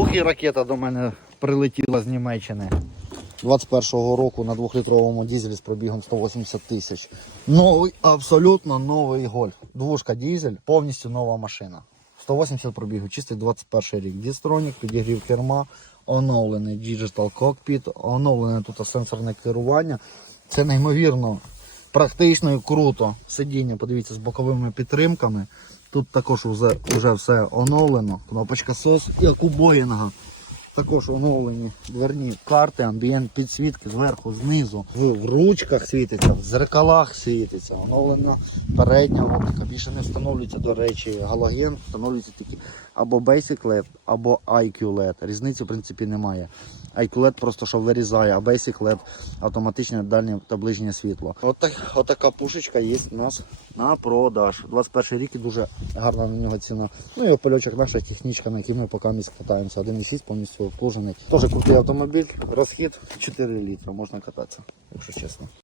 Ох, і ракета до мене прилетіла з Німеччини. 21-го року на 2-літровому дізелі з пробігом 180 тисяч. Новий, абсолютно новий гольф. Двушка дізель, повністю нова машина. 180 пробігу, чистий 21 рік. Дістронік, підігрів керма, оновлений Digital Cockpit, оновлене тут сенсорне керування. Це неймовірно практично і круто. Сидіння, подивіться, з боковими підтримками. Тут також вже, вже все оновлено. Кнопочка SOS, як у Боїнга. Також оновлені дверні карти, амбієнт підсвітки зверху, знизу. В, ручках світиться, в зеркалах світиться. Оновлена передня оптика. Більше не встановлюється, до речі, галоген, встановлюється тільки або Basic LED, або IQ LED. Різниці в принципі немає. IQ LED просто що вирізає, а Basic LED автоматичне дальнє та ближнє світло. Отак, отака пушечка є у нас на продаж. 21 рік і дуже гарна на нього ціна. Ну і опальочок наша технічка, на якій ми поки місць катаємося. 1,6 повністю обслужений. Теж крутий автомобіль, розхід 4 літра, можна кататися, якщо чесно.